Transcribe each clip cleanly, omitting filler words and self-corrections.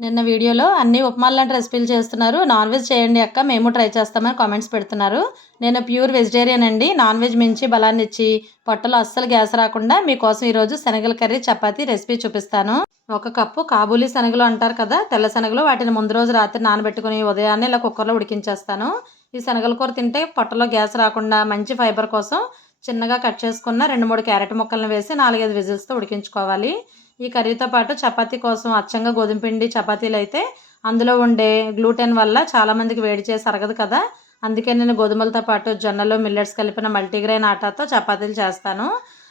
నిన్న వీడియోలో అన్ని ఉప్మాలు లాంటి రెసిపీలు చేస్తున్నారు. నాన్ వెజ్ చేయండి అక్క, మేము ట్రై చేస్తామని కామెంట్స్ పెడుతున్నారు. నేను ప్యూర్ వెజిటేరియన్ అండి. నాన్ వెజ్ మించి బలాన్ని ఇచ్చి పొట్టలో అస్సలు గ్యాస్ రాకుండా మీకోసం ఈరోజు శనగల కర్రీ చపాతీ రెసిపీ చూపిస్తాను. 1 కప్పు కాబూలీ శనగలు అంటారు కదా, తెల్ల శనగలు. వాటిని ముందు రోజు రాత్రి నానబెట్టుకుని ఉదయాన్నే ఇలా కుక్కర్లో ఉడికించేస్తాను. ఈ శనగల కూర తింటే పొట్టలో గ్యాస్ రాకుండా మంచి ఫైబర్ కోసం చిన్నగా కట్ చేసుకున్న 2-3 క్యారెట్ ముక్కలను వేసి 4-5 విజిల్స్తో ఉడికించుకోవాలి. ఈ కర్రీతో పాటు చపాతీ కోసం అచ్చంగా గోధుమ పిండి చపాతీలు అయితే అందులో ఉండే గ్లూటెన్ వల్ల చాలామందికి వేడి చేసి అరగదు కదా, అందుకే నేను గోధుమలతో పాటు జొన్నలు మిల్లెట్స్ కలిపిన మల్టీగ్రెయిన్ ఆటాతో చపాతీలు చేస్తాను.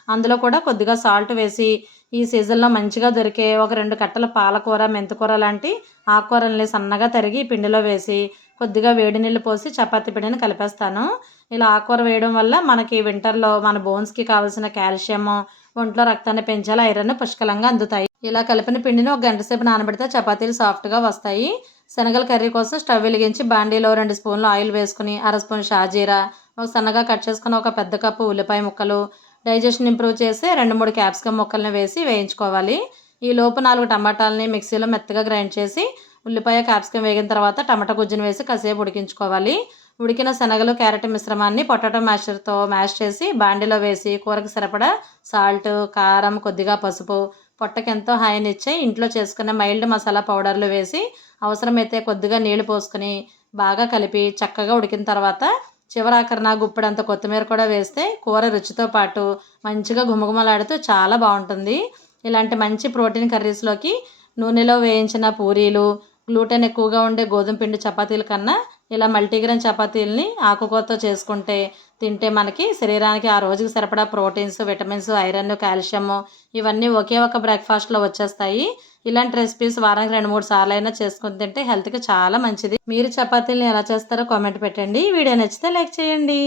అందులో కూడా కొద్దిగా సాల్ట్ వేసి ఈ సీజన్లో మంచిగా దొరికే ఒక 2 కట్టల పాలకూర, మెంతికూర లాంటి ఆకుకూరల్ని సన్నగా తరిగి పిండిలో వేసి కొద్దిగా వేడి నీళ్ళు పోసి చపాతీ పిండిని కలిపేస్తాను. ఇలా ఆకుకూర వేయడం వల్ల మనకి వింటర్లో మన బోన్స్కి కావాల్సిన కాల్షియం, ఒంట్లో రక్తాన్ని పెంచాలి, ఐరన్ పుష్కలంగా అందుతాయి. ఇలా కలిపిన పిండిని 1 గంట సేపు నానబెడితే చపాతీలు సాఫ్ట్గా వస్తాయి. శనగల కర్రీ కోసం స్టవ్ వెలిగించి బాండీలో 2 స్పూన్లు ఆయిల్ వేసుకుని అర స్పూన్ షాజీరా, ఒక సన్నగా కట్ చేసుకుని 1 పెద్ద కప్పు ఉల్లిపాయ ముక్కలు, డైజెషన్ ఇంప్రూవ్ చేసే 2-3 క్యాప్సికమ్ ముక్కల్ని వేసి వేయించుకోవాలి. ఈ లోపు 4 టమాటాలని మిక్సీలో మెత్తగా గ్రైండ్ చేసి ఉల్లిపాయ క్యాప్సికమ్ వేగిన తర్వాత టమాటా గుజ్జును వేసి కాసేపు ఉడికించుకోవాలి. ఉడికిన శనగలు, క్యారెట్ మిశ్రమాన్ని పొటాటో మ్యాషర్తో మ్యాష్ చేసి బాండీలో వేసి కూరకు సరిపడా సాల్ట్, కారం, కొద్దిగా పసుపు, పొట్టకి ఎంతో హాయినిచ్చే ఇంట్లో చేసుకునే మైల్డ్ మసాలా పౌడర్లు వేసి అవసరమైతే కొద్దిగా నీళ్లు పోసుకుని బాగా కలిపి చక్కగా ఉడికిన తర్వాత చివరాఖరిన గుప్పెడంత కొత్తిమీర కూడా వేస్తే కూర రుచితో పాటు మంచిగా గుమగుమలాడుతూ చాలా బాగుంటుంది. ఇలాంటి మంచి ప్రోటీన్ కర్రీస్లోకి నూనెలో వేయించిన పూరీలు, గ్లూటెన్ ఎక్కువగా ఉండే గోధుమ పిండి చపాతీల కన్నా ఇలా మల్టీగ్రెయిన్ చపాతీలని ఆకుకూరతో చేసుకుంటే తింటే మనకి శరీరానికి ఆ రోజుకి సరిపడా ప్రోటీన్స్, విటమిన్స్, ఐరన్, కాల్షియం ఇవన్నీ ఒకే ఒక బ్రేక్ఫాస్ట్లో వచ్చేస్తాయి. ఇలాంటి రెసిపీస్ వారానికి 2-3 సార్లు అయినా చేసుకుని తింటే హెల్త్కి చాలా మంచిది. మీరు చపాతీలను ఎలా చేస్తారో కామెంట్ పెట్టండి. వీడియో నచ్చితే లైక్ చేయండి.